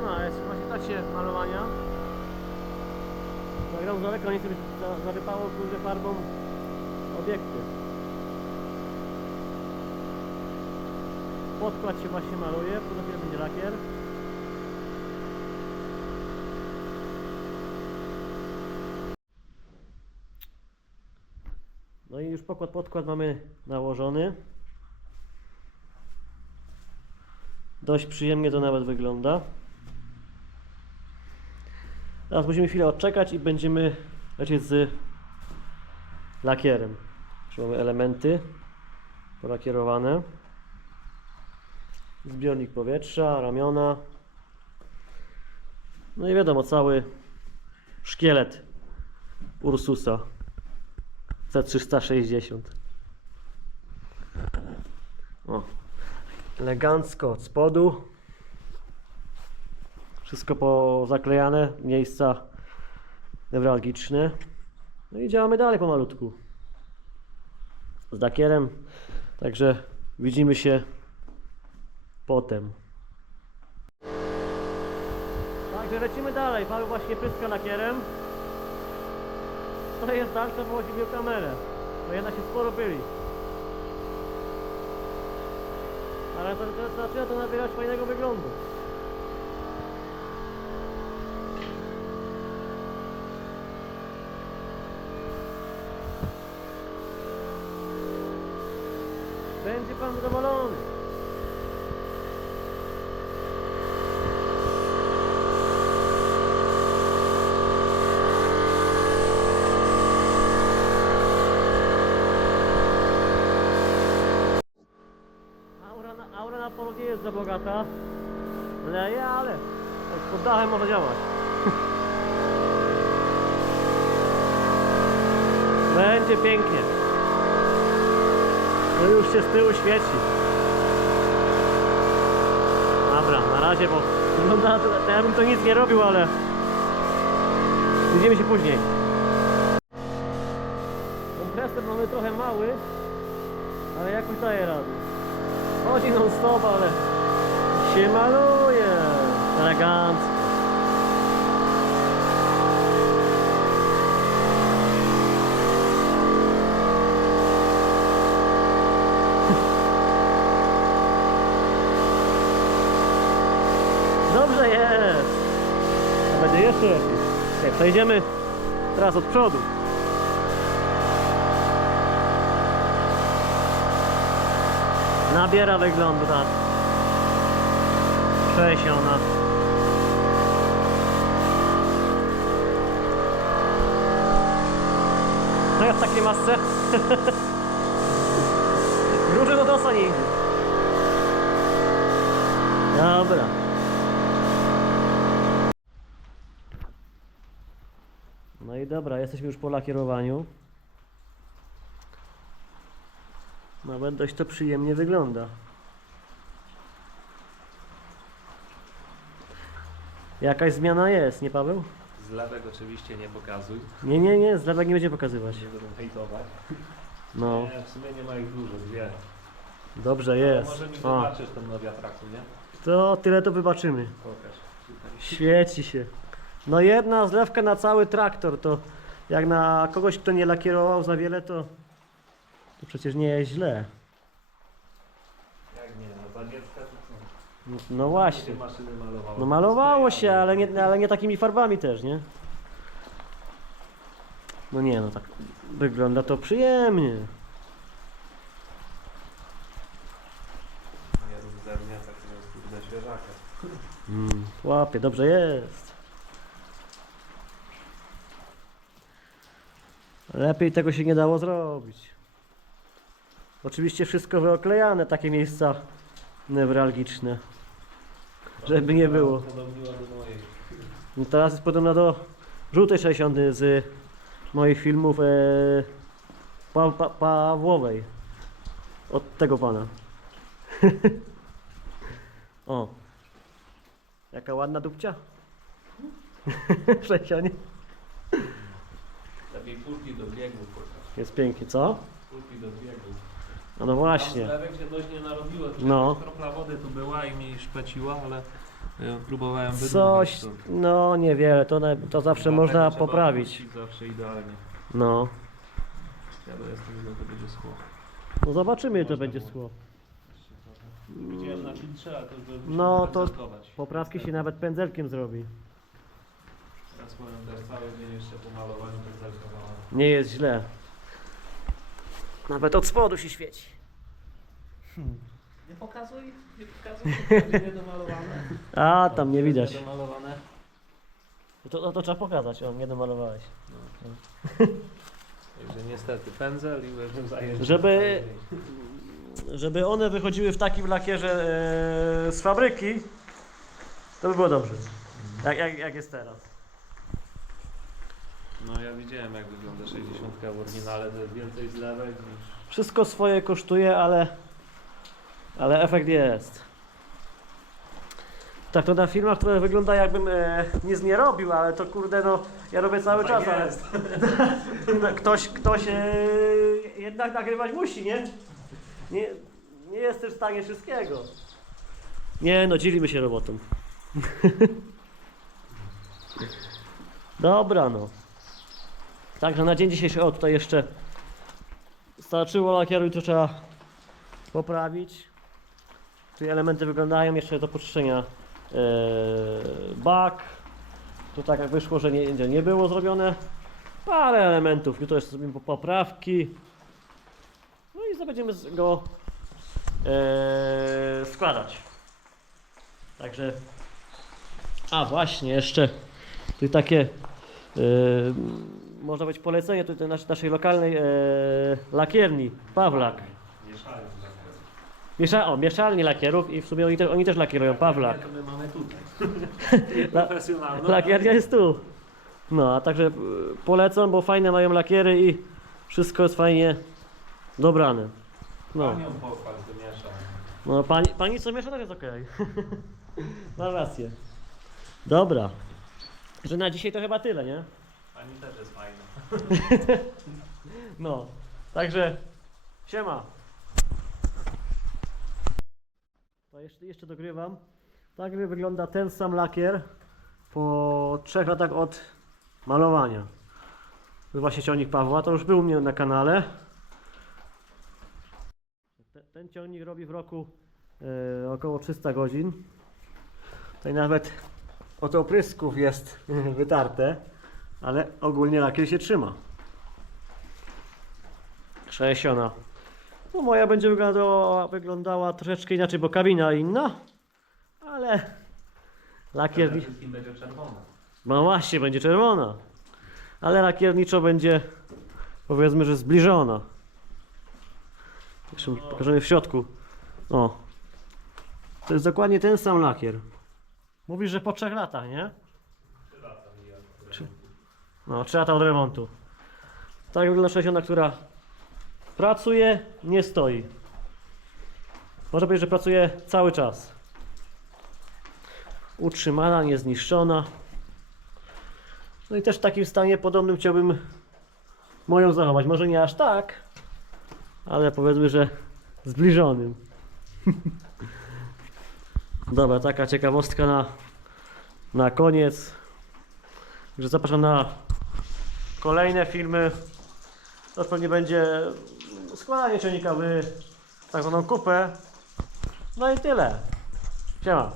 nie ma, jest właśnie w trakcie malowania. Nagrał z daleka, nie sobie za- zarypało kurde farbą obiekty. Podkład się właśnie maluje, poza chwilę będzie lakier. No i już pokład, podkład mamy nałożony. Dość przyjemnie to nawet wygląda. Teraz musimy chwilę odczekać i będziemy lecieć z lakierem. Już mamy elementy polakierowane. Zbiornik powietrza, ramiona. No i wiadomo, cały szkielet Ursusa C360. O, elegancko od spodu. Wszystko pozaklejane, miejsca newralgiczne. No i działamy dalej pomalutku. Z dakierem. Także widzimy się potem. Także lecimy dalej. Paweł właśnie pryska lakierem. To jest tak, to było kamerę. To jednak się sporo byli. Ale to, to zaczyna to nabierać fajnego wyglądu. Będzie pan zadowolony. Aura na, aura na nie jest za bogata. Leje, ale pod dachem może działać. Będzie pięknie. To już się z tyłu świeci. Dobra, na razie, bo wygląda, to, to ja bym to nic nie robił, ale widzimy się później. Kompresor mamy trochę mały, ale jakoś daje radę. Chodzi non stop, ale się maluje. Elegancko. Dobrze jest. A będzie jeszcze lepiej. Jak przejdziemy teraz od przodu. Nabiera wyglądu ta przesiona. No ja w takiej masce. Gruże do nie idzie. Dobra. No i dobra, jesteśmy już po lakierowaniu. Nawet dość to przyjemnie wygląda. Jakaś zmiana jest, nie Paweł? Zlewek oczywiście nie pokazuj, Nie, nie, nie, zlewek nie będzie pokazywać. nie będą hejtować. No, Nie, w sumie nie ma ich dużo, dwie. dobrze No, jest. może mi O, zobaczysz tam na wiatraku, nie? to tyle to wybaczymy. Pokaż. Świeci się. No jedna zlewka na cały traktor, to jak na kogoś, kto nie lakierował za wiele, to, to przecież nie jest źle. Jak nie, no za dziecka to co? No, no właśnie. Maszyny malowało? No malowało się, ale nie, ale nie takimi farbami też, nie? No nie, no tak wygląda to przyjemnie. Nie rób ze mnie takiego kurde świeżaka. Mm, łapie, dobrze jest. Lepiej tego się nie dało zrobić. Oczywiście wszystko wyoklejane, takie miejsca newralgiczne. Żeby nie było. No teraz jest podobna do żółtej 60 z moich filmów e, pa, pa, Pawłowej. Od tego pana. o. Jaka ładna dupcia. Przesianie. Pulki do biegu. Jest pięknie, co? Pulki do biegu. No, no właśnie. Tam zlewek się dość nie narobiło. No. Kropla wody tu była i mi szpeciła, ale Ja próbowałem Coś, no niewiele, to, na, to zawsze można poprawić. Zawsze idealnie. No, Ja to jestem, ile to będzie szło. no zobaczymy, to Można będzie było. szło. Widziałem na filtrze, a to już by No, to. Poprawki się nawet pędzelkiem zrobi. Ja swoją też cały dzień jeszcze po malowaniu. Nie jest źle. Nawet od spodu się świeci. Nie pokazuj, nie pokazuj, nie domalowane. A, tam nie widać. Nie domalowane. To, no to trzeba pokazać, o, nie domalowałeś. Także niestety pędzel i byłem zajęty. Żeby- Żeby one wychodziły w takim lakierze e, z fabryki, to by było dobrze. Jak, jak, jak jest teraz. No ja widziałem jak wygląda 60 w oryginale, to jest więcej zlewek niż... Wszystko swoje kosztuje, ale, ale efekt jest. Tak to na filmach, które wygląda jakbym e, nic nie robił, ale to kurde no, ja robię cały Tak czas, ale jest. no, ktoś, ktoś e, jednak nagrywać musi, nie? nie? Nie jestem w stanie wszystkiego. Nie no, dzielimy się robotą. Dobra no. Także na dzień dzisiejszy, o tutaj jeszcze starczyło lakieru i to trzeba poprawić. Tutaj elementy wyglądają jeszcze do poczyszczenia yy, bak. Tu tak jak wyszło, że nie, nie- było zrobione. Parę elementów, jutro jeszcze zrobimy poprawki. No i będziemy go yy, składać. Także. A właśnie, jeszcze tu takie yy, można być polecenie tutaj naszej, naszej lokalnej yy, lakierni, Pawlak. Mieszają zlewek. Miesza, o, mieszalni lakierów i w sumie oni, te, oni też lakierują, Pawlak. To my mamy tutaj. La- Profesjonalną. Lakiernia jest tu. No, a także y, polecam, bo fajne mają lakiery i wszystko jest fajnie dobrane. No, Panią pochwal, to miesza. no pani, pani co miesza, to jest okej. Ma rację. Dobra. Że na dzisiaj to chyba tyle, nie? Pani też jest fajna. No, także siema. To jeszcze, jeszcze dogrywam. Tak wygląda ten sam lakier po trzech latach od malowania. To jest właśnie ciągnik Pawła, to już był u mnie na kanale. Te- Ten ciągnik robi w roku e, około 300 godzin. Tutaj nawet od oprysków jest wytarte, ale ogólnie lakier się trzyma. Przesiona. No moja będzie wyglądała, wyglądała troszeczkę inaczej, bo kabina inna, ale lakier... Przede wszystkim będzie czerwona. No właśnie, będzie czerwona. Ale lakierniczo będzie powiedzmy, że zbliżona. Jeszcze pokażemy w środku. O. To jest dokładnie ten sam lakier. Mówisz, że po trzech latach, nie? No, 3 lata od remontu. Tak wygląda 60, która pracuje, nie stoi. Można powiedzieć, że pracuje cały czas. Utrzymana, niezniszczona. No i też w takim stanie podobnym chciałbym moją zachować. Może nie aż tak, ale powiedzmy, że zbliżonym. Dobra, taka ciekawostka na, na koniec. Także zapraszam na kolejne filmy. To pewnie będzie składanie ciągnika w tak zwaną kupę. No i tyle. Siema.